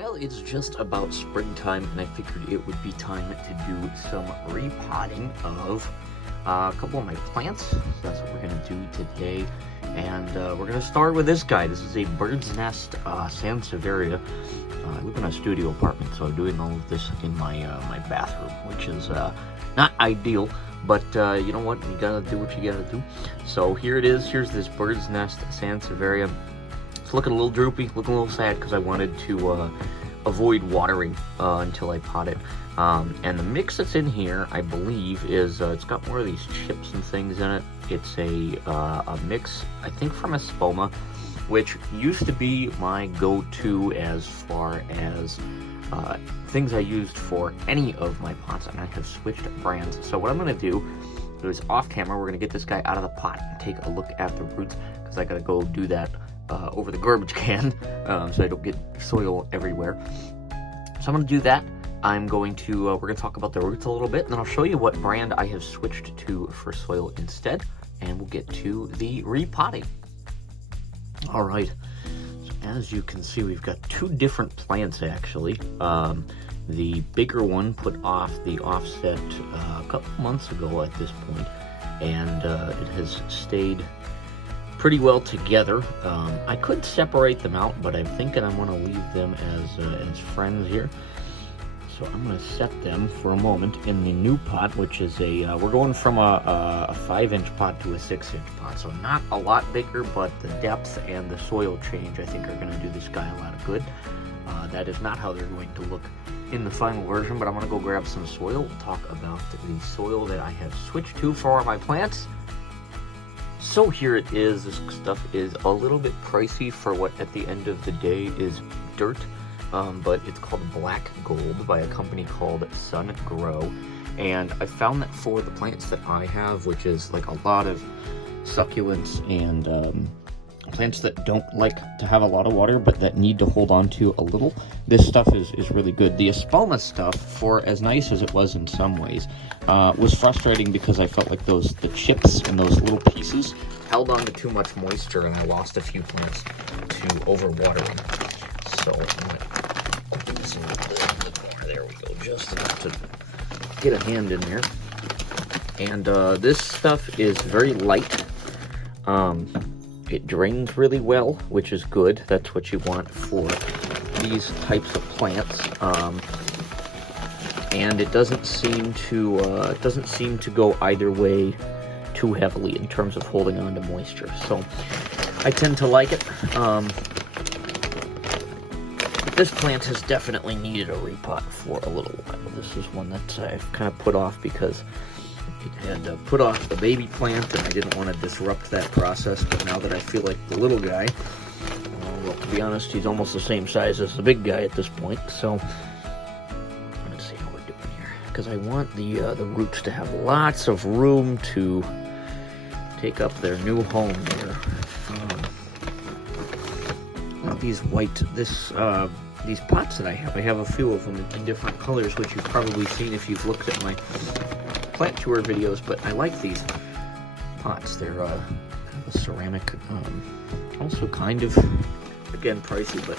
Well, it's just about springtime, and I figured it would be time to do some repotting of a couple of my plants. So that's what we're going to do today. And we're going to start with this guy. This is a bird's nest Sansevieria. I live in a studio apartment, so I'm doing all of this in my my bathroom, which is not ideal. But you know what? You gotta do what you gotta do. So here it is. Here's this bird's nest Sansevieria. It's looking a little droopy, looking a little sad because I wanted to avoid watering until I pot it. And the mix that's in here, I believe, is it's got more of these chips and things in it. It's a mix, I think, from Espoma, which used to be my go-to as far as things I used for any of my pots, and I have switched brands. So what I'm going to do is, off camera, we're going to get this guy out of the pot and take a look at the roots, because I got to go do that over the garbage can so I don't get soil everywhere. So I'm going to do that. I'm going to, we're going to talk about the roots a little bit, and then I'll show you what brand I have switched to for soil instead, and we'll get to the repotting. All right. As you can see, we've got two different plants, actually. The bigger one put off the offset a couple months ago at this point, and it has stayed pretty well together. I could separate them out, but I'm thinking I'm going to leave them as friends here. So I'm going to set them for a moment in the new pot, which is we're going from a 5-inch pot to a 6-inch pot. So not a lot bigger, but the depth and the soil change, I think, are going to do this guy a lot of good. That is not how they're going to look in the final version, but I'm going to go grab some soil. We'll talk about the soil that I have switched to for my plants. So here it is. This stuff is a little bit pricey for what at the end of the day is dirt. But it's called Black Gold by a company called Sun Grow, and I found that for the plants that I have, which is like a lot of succulents and plants that don't like to have a lot of water but that need to hold on to a little, this stuff is really good. The Espoma stuff, for as nice as it was in some ways, was frustrating because I felt like the chips and those little pieces held on to too much moisture, and I lost a few plants to overwatering. So I'm going to open this a little bit more. There we go, just enough to get a hand in there. And this stuff is very light. It drains really well, which is good. That's what you want for these types of plants. And it doesn't seem to go either way too heavily in terms of holding on to moisture. So I tend to like it. This plant has definitely needed a repot for a little while. This is one that I've kind of put off because it had put off the baby plant, and I didn't want to disrupt that process. But now that I feel like the little guy, well, to be honest, he's almost the same size as the big guy at this point. So let's see how we're doing here, because I want the roots to have lots of room to take up their new home here. These these pots that I have a few of them in different colors, which you've probably seen if you've looked at my plant tour videos, but I like these pots. They're kind of a ceramic, also kind of, again, pricey, but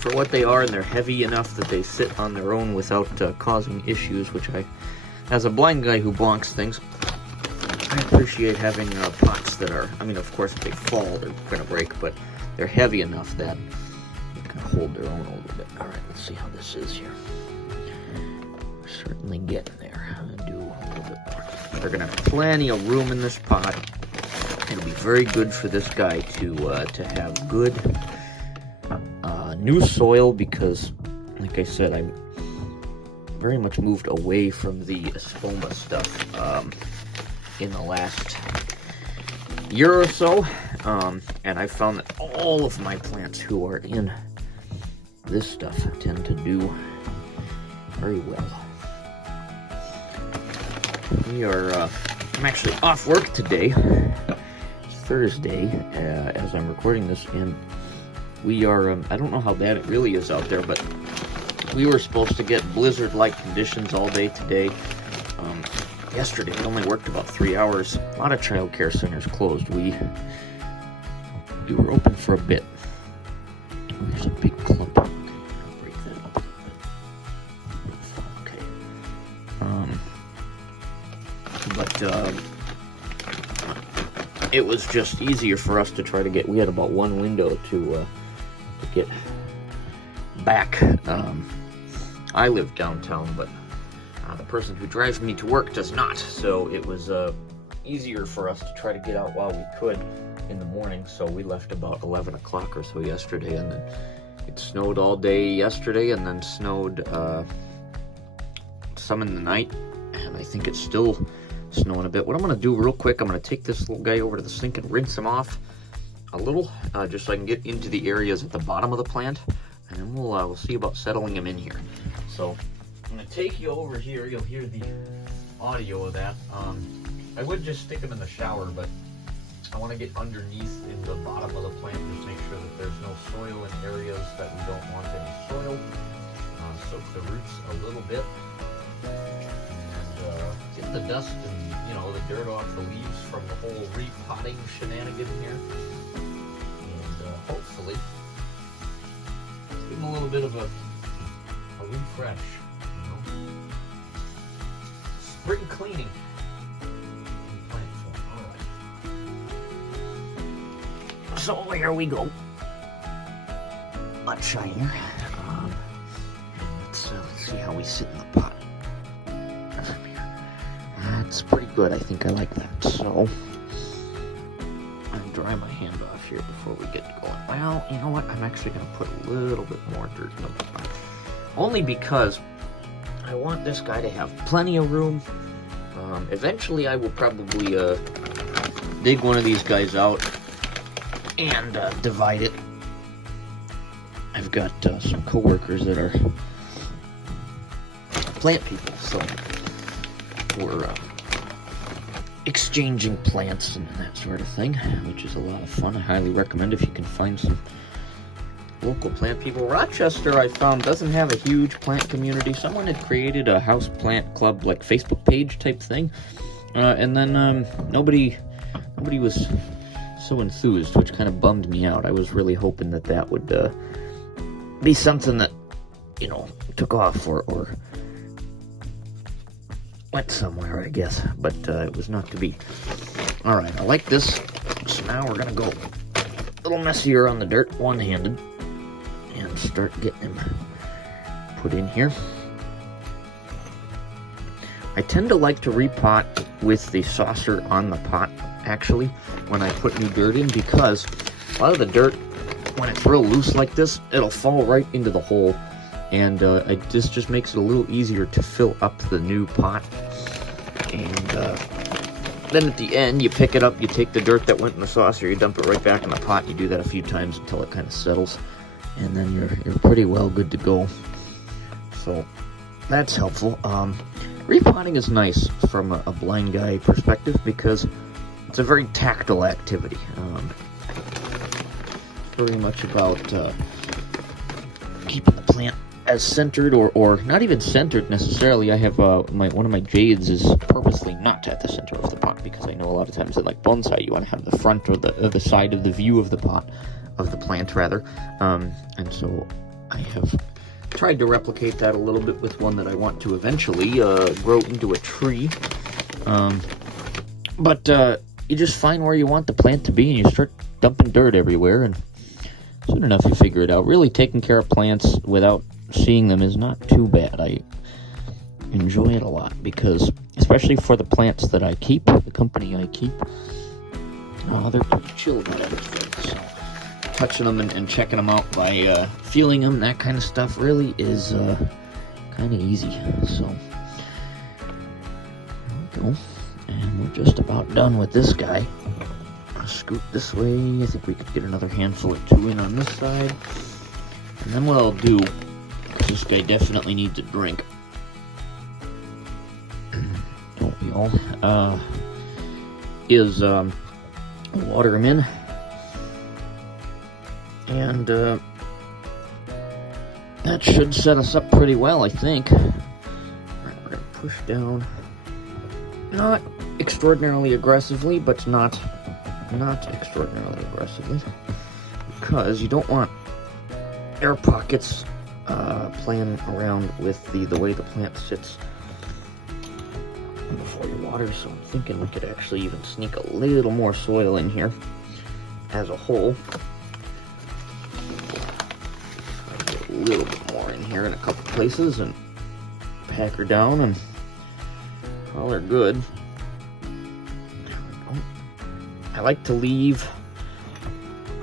for what they are, and they're heavy enough that they sit on their own without causing issues, which I, as a blind guy who bonks things, I appreciate having pots that are, I mean, of course, if they fall, they're going to break, but they're heavy enough that they can hold their own a little bit. All right, let's see how this is here. We're certainly getting there. I'm going to do a little bit more. They're going to have plenty of room in this pot. It'll be very good for this guy to have good new soil, because, like I said, I very much moved away from the Espoma stuff in the last year or so, and I found that all of my plants who are in this stuff tend to do very well. I'm actually off work today. It's Thursday as I'm recording this, and we are, I don't know how bad it really is out there, but we were supposed to get blizzard-like conditions all day today. Yesterday, I only worked about 3 hours. A lot of child care centers closed. We were open for a bit. There's a big clump. it was just easier for us to try to get. We had about one window to get back. I live downtown, but the person who drives me to work does not, so it was easier for us to try to get out while we could in the morning. So we left about 11 o'clock or so yesterday, and then it snowed all day yesterday, and then snowed some in the night, and I think it's still snowing a bit. What I'm going to do real quick, I'm going to take this little guy over to the sink and rinse him off a little, just so I can get into the areas at the bottom of the plant, and then we'll see about settling him in here. So I'm going to take you over here. You'll hear the audio of that. I would just stick him in the shower, but I want to get underneath in the bottom of the plant, just make sure that there's no soil in areas that we don't want any soil. Soak the roots a little bit, and get the dust and, you know, the dirt off the leaves from the whole repotting shenanigan here, and hopefully give them a little bit of a refresh, you know. Spring cleaning. So here we go. Much shinier. Let's see how we sit in the pot. That's pretty good. I think I like that. So I'll dry my hand off here before we get going. Well, you know what? I'm actually going to put a little bit more dirt in the pot, only because I want this guy to have plenty of room. Eventually, I will probably dig one of these guys out and divide it. I've got some coworkers that are plant people, so we're exchanging plants and that sort of thing, which is a lot of fun. I highly recommend if you can find some local plant people. Rochester, I found, doesn't have a huge plant community. Someone had created a house plant club, like Facebook page type thing, and then nobody was so enthused, which kind of bummed me out. I was really hoping that that would be something that, you know, took off or went somewhere, I guess, but it was not to be. All right, I like this. So now we're gonna go a little messier on the dirt, one-handed, and start getting him put in here. I tend to like to repot with the saucer on the pot, actually, when I put new dirt in, because a lot of the dirt, when it's real loose like this, it'll fall right into the hole, and this just makes it a little easier to fill up the new pot. And then at the end, you pick it up, you take the dirt that went in the saucer, you dump it right back in the pot. You do that a few times until it kind of settles, and then you're pretty well good to go. So that's helpful. Repotting is nice from a blind guy perspective, because it's a very tactile activity. Very much about keeping the plant as centered, or not even centered necessarily. I have one of my jades is purposely not at the center of the pot, because I know a lot of times in like bonsai you want to have the front or the side of the view of the pot, of the plant rather, and so I have tried to replicate that a little bit with one that I want to eventually grow into a tree. But you just find where you want the plant to be, and you start dumping dirt everywhere, and soon enough you figure it out. Really, taking care of plants without seeing them is not too bad. I enjoy it a lot, because especially for the plants that I keep, the company I keep, they're pretty chill about everything. So touching them and checking them out by feeling them, that kind of stuff, really is kind of easy. So there we go, and we're just about done with this guy. I'll scoot this way. I think we could get another handful of 2 in on this side, and then what I'll do, because this guy definitely needs a drink, don't we all, is water him in. And that should set us up pretty well, I think. All right, we're going to push down. Not extraordinarily aggressively, but not extraordinarily aggressively. Because you don't want air pockets playing around with the way the plant sits before you water, so I'm thinking we could actually even sneak a little more soil in here as a whole. Get a little bit more in here in a couple places and pack her down, and well, they're good. I like to leave,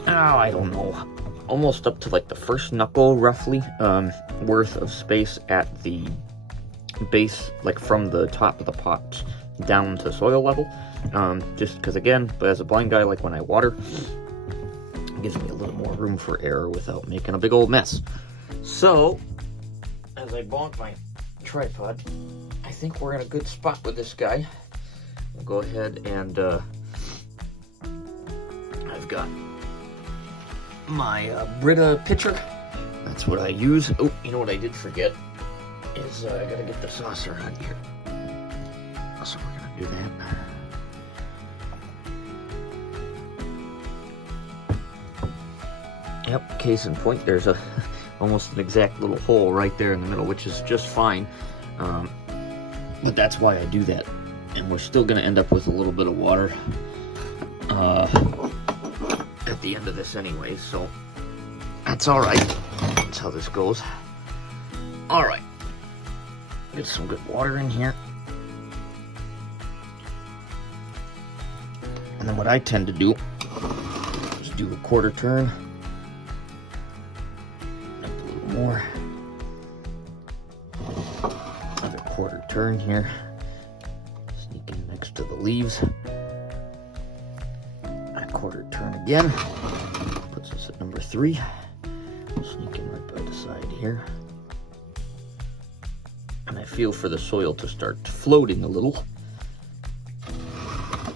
I don't know, almost up to like the first knuckle roughly worth of space at the base, like from the top of the pot down to soil level, just because, again, but as a blind guy, like when I water, it gives me a little more room for error without making a big old mess. So as I bonk my tripod, I think we're in a good spot with this guy. We'll go ahead and I've got my Brita pitcher. That's what I use. Oh, you know what I did forget is I gotta get the saucer out here. So we're gonna do that. Yep, case in point, there's a almost an exact little hole right there in the middle, which is just fine. But that's why I do that. And we're still gonna end up with a little bit of water at the end of this anyway, so that's all right. That's how this goes. All right, get some good water in here. And then what I tend to do is do a quarter turn. A little more. Another quarter turn here. Sneak in next to the leaves. A quarter turn again. Puts us at number 3. Sneak in right by the side here. And I feel for the soil to start floating a little.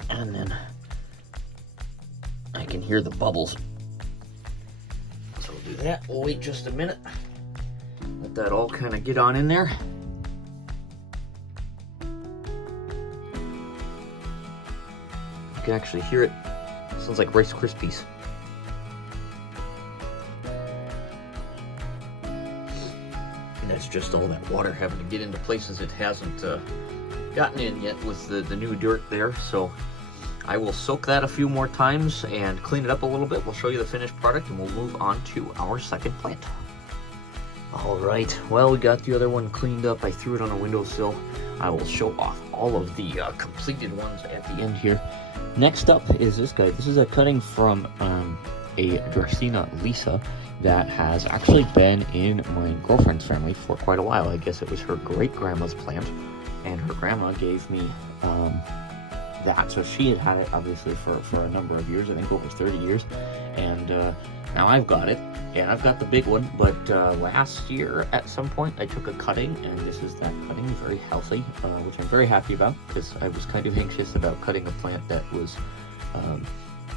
And then I can hear the bubbles. So we'll do that. We'll wait just a minute. Let that all kind of get on in there. You can actually hear it. It sounds like Rice Krispies. And that's just all that water having to get into places it hasn't gotten in yet with the new dirt there. So I will soak that a few more times and clean it up a little bit. We'll show you the finished product and we'll move on to our second plant. All right, well, we got the other one cleaned up. I threw it on a windowsill. I will show off all of the completed ones at the end here. Next up is this guy. This is a cutting from a Dracaena Lisa that has actually been in my girlfriend's family for quite a while. I guess it was her great-grandma's plant, and her grandma gave me that. So she had had it obviously for a number of years, I think over 30 years, and now I've got it, and I've got the big one. But last year at some point I took a cutting, and this is that cutting, very healthy, which I'm very happy about, because I was kind of anxious about cutting a plant that was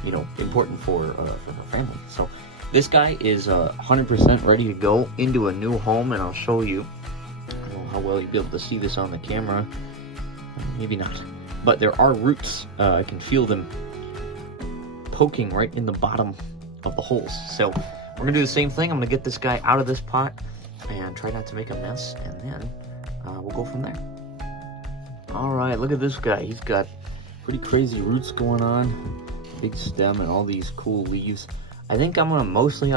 you know, important for her family. So this guy is 100% ready to go into a new home, and I'll show you. I don't know how well you'll be able to see this on the camera, maybe not, but there are roots. I can feel them poking right in the bottom of the holes. So we're gonna do the same thing. I'm gonna get this guy out of this pot and try not to make a mess, and then we'll go from there. All right, look at this guy. He's got pretty crazy roots going on, big stem and all these cool leaves. I think I'm gonna mostly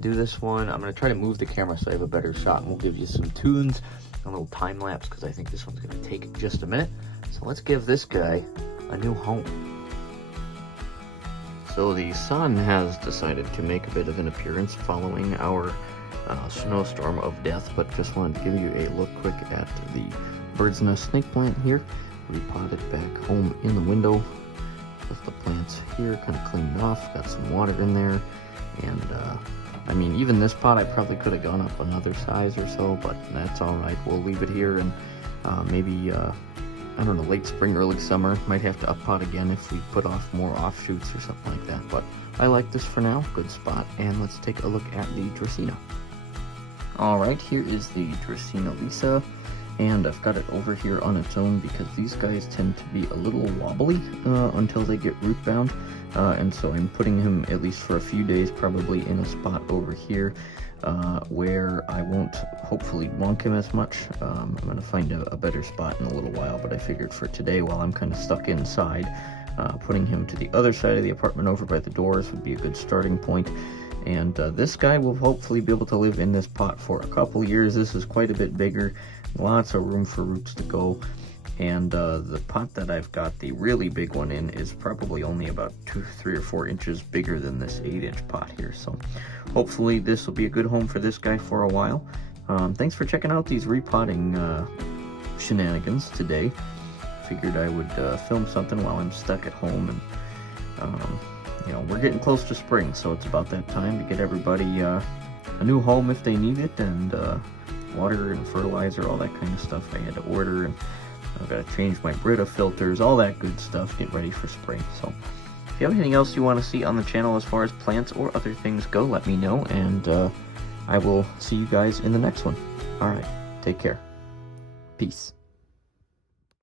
do this one. I'm gonna try to move the camera so I have a better shot, and we'll give you some tunes, a little time lapse, because I think this one's gonna take just a minute. So let's give this guy a new home. So the sun has decided to make a bit of an appearance following our snowstorm of death, but just wanted to give you a look quick at the bird's nest snake plant here. Repotted back home in the window with the plants here kind of cleaned off, got some water in there, and I mean, even this pot I probably could have gone up another size or so, but that's all right. We'll leave it here, and maybe I don't know, late spring, early summer, might have to up pot again if we put off more offshoots or something like that. But I like this for now, good spot, and let's take a look at the Dracaena. All right, here is the Dracaena Lisa, and I've got it over here on its own because these guys tend to be a little wobbly until they get root bound, and so I'm putting him, at least for a few days, probably in a spot over here. where I won't hopefully wonk him as much. I'm going to find a better spot in a little while, but I figured for today, while I'm kind of stuck inside, putting him to the other side of the apartment over by the doors would be a good starting point. And this guy will hopefully be able to live in this pot for a couple years. This is quite a bit bigger, lots of room for roots to go. And the pot that I've got the really big one in is probably only about 2, 3, or 4 inches bigger than this 8-inch pot here. So hopefully this will be a good home for this guy for a while. Thanks for checking out these repotting shenanigans today. Figured I would film something while I'm stuck at home, and you know, we're getting close to spring, so it's about that time to get everybody a new home if they need it, and water and fertilizer, all that kind of stuff I had to order, and I've got to change my Brita filters, all that good stuff, get ready for spring. So if you have anything else you want to see on the channel as far as plants or other things go, let me know, and I will see you guys in the next one. Alright, take care. Peace.